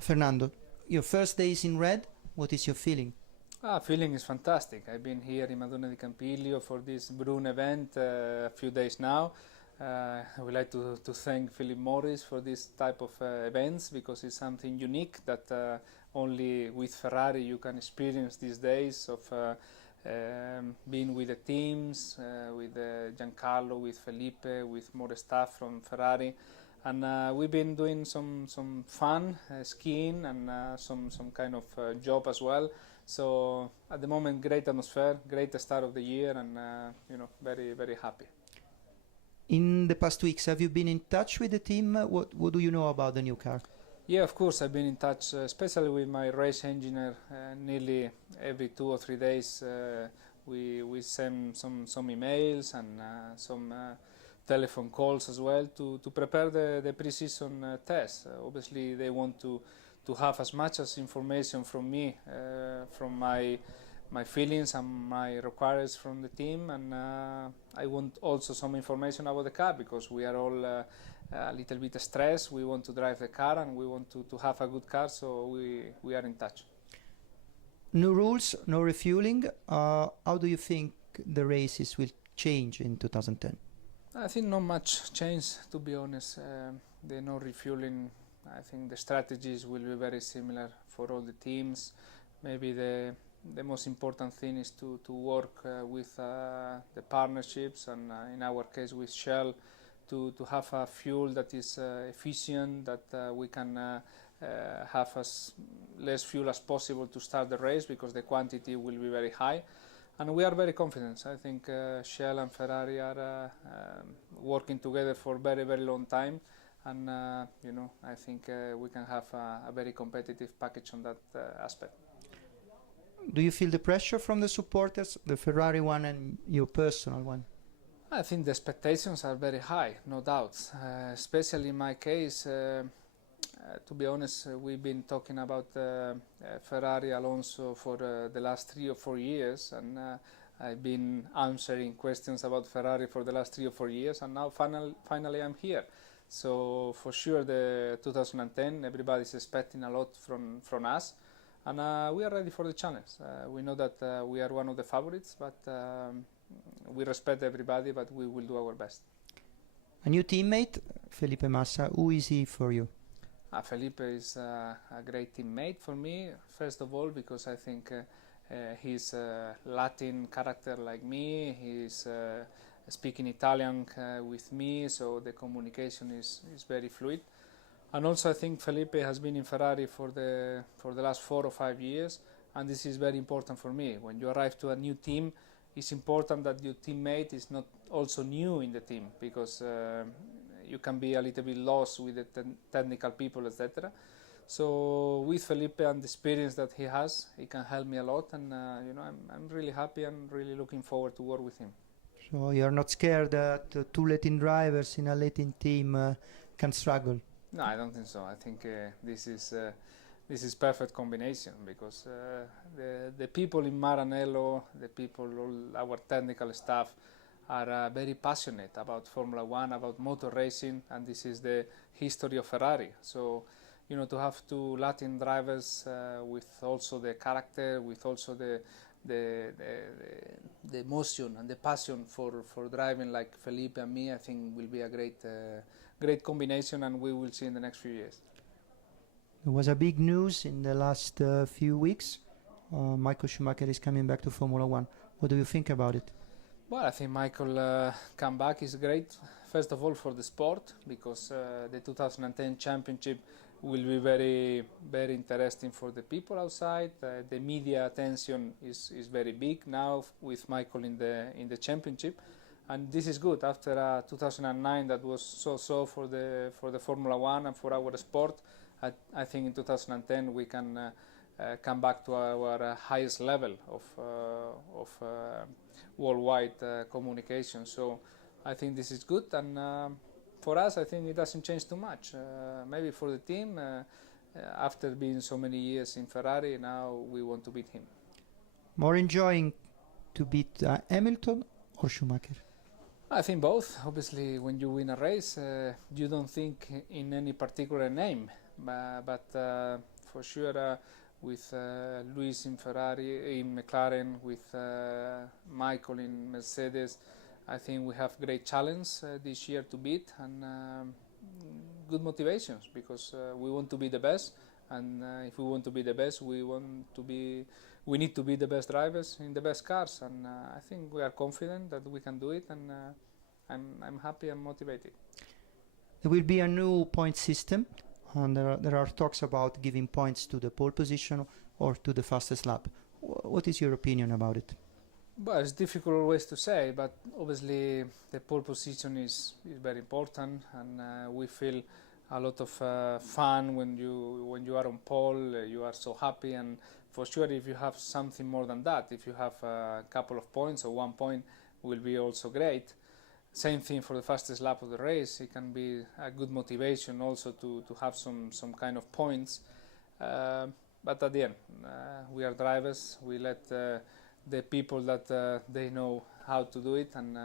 Fernando, your first days in red, what is your feeling? Feeling is fantastic. I've been here in Madonna di Campiglio for this Brune event a few days now. I would like to thank Philip Morris for this type of events because it's something unique that only with Ferrari you can experience these days of being with the teams, with Giancarlo, with Felipe, with more staff from Ferrari. And we've been doing some fun skiing and some kind of job as well. So at the moment, great atmosphere, great start of the year, and very happy. In the past weeks, have you been in touch with the team? What do you know about the new car? Yeah, of course, I've been in touch, especially with my race engineer. Nearly every 2 or 3 days, we send some emails and some telephone calls as well to prepare the pre-season test. Obviously, they want to have as much as information from me, from my feelings and my requirements from the team, and I want also some information about the car because we are all a little bit stressed. We want to drive the car and we want to have a good car, so we are in touch. New rules, no refueling. How do you think the races will change in 2010? I think not much change, to be honest. The no refueling, I think the strategies will be very similar for all the teams. Maybe the most important thing is to work with the partnerships and in our case with Shell to have a fuel that is efficient, that we can have as less fuel as possible to start the race because the quantity will be very high. And we are very confident. I think Shell and Ferrari are working together for a very long time, and I think we can have a very competitive package on that aspect. Do you feel the pressure from the supporters, the Ferrari one and your personal one? I think the expectations are very high, no doubt. Especially in my case, to be honest, we've been talking about Ferrari Alonso for the last 3 or 4 years, and I've been answering questions about Ferrari for the last 3 or 4 years, and now finally I'm here. So for sure, the 2010, everybody's expecting a lot from us, and we are ready for the challenge. We know that we are one of the favorites, but we respect everybody, but we will do our best. A new teammate, Felipe Massa, who is he for you? Felipe is a great teammate for me, first of all because I think he's a Latin character like me. He's speaking Italian with me, so the communication is very fluid. And also I think Felipe has been in Ferrari for the last 4 or 5 years, and this is very important for me. When you arrive to a new team, it's important that your teammate is not also new in the team because you can be a little bit lost with the technical people, etc. So with Felipe and the experience that he has, he can help me a lot, and I'm really happy and really looking forward to work with him. So you're not scared that 2 Latin drivers in a Latin team can struggle? No, I don't think so. I think this is perfect combination because the people in Maranello, the people, all our technical staff, are very passionate about Formula One, about motor racing, and this is the history of Ferrari. So, to have 2 Latin drivers with also the character, with also the emotion and the passion for driving like Felipe and me, I think will be a great combination, and we will see in the next few years. There was a big news in the last few weeks. Michael Schumacher is coming back to Formula One. What do you think about it? Well, I think Michael come back is great. First of all, for the sport, because the 2010 championship will be very interesting for the people outside. The media attention is very big now with Michael in the championship, and this is good after 2009 that was so for the Formula One and for our sport. I think in 2010 we can come back to our highest level of worldwide communication. So I think this is good, and for us I think it doesn't change too much. Maybe for the team, after being so many years in Ferrari, now we want to beat him. More enjoying to beat Hamilton or Schumacher? I think both. Obviously, when you win a race, you don't think in any particular name, but for sure with Luis in Ferrari, in McLaren, with Michael in Mercedes, I think we have great challenge this year to beat, and good motivations, because we want to be the best, and if we want to be the best, we need to be the best drivers in the best cars, and I think we are confident that we can do it, and I'm happy and motivated. There will be a new point system, and there are talks about giving points to the pole position or to the fastest lap. What is your opinion about it? Well, it's difficult always to say, but obviously the pole position is very important, and we feel a lot of fun when you are on pole. You are so happy, and for sure, if you have something more than that, if you have a couple of points or 1 point, will be also great. Same thing for the fastest lap of the race. It can be a good motivation also to have some kind of points. But at the end, we are drivers. We let the people that they know how to do it, and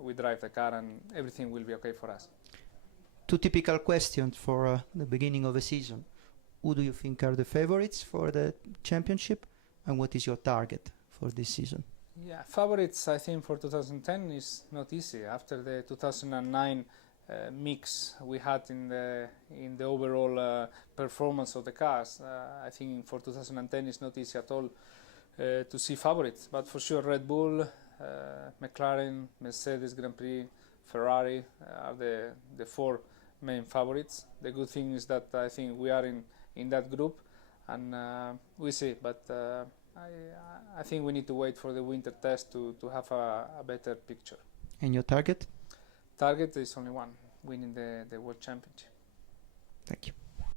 we drive the car, and everything will be okay for us. Two typical questions for the beginning of a season. Who do you think are the favorites for the championship, and what is your target for this season? Yeah, favorites I think for 2010 is not easy. After the 2009 mix we had in the overall performance of the cars, I think for 2010 it's not easy at all to see favorites. But for sure Red Bull, McLaren, Mercedes Grand Prix, Ferrari are the four main favorites. The good thing is that I think we are in that group, and we see, but I think we need to wait for the winter test to have a better picture. And your target? Target is only one: winning the World Championship. Thank you.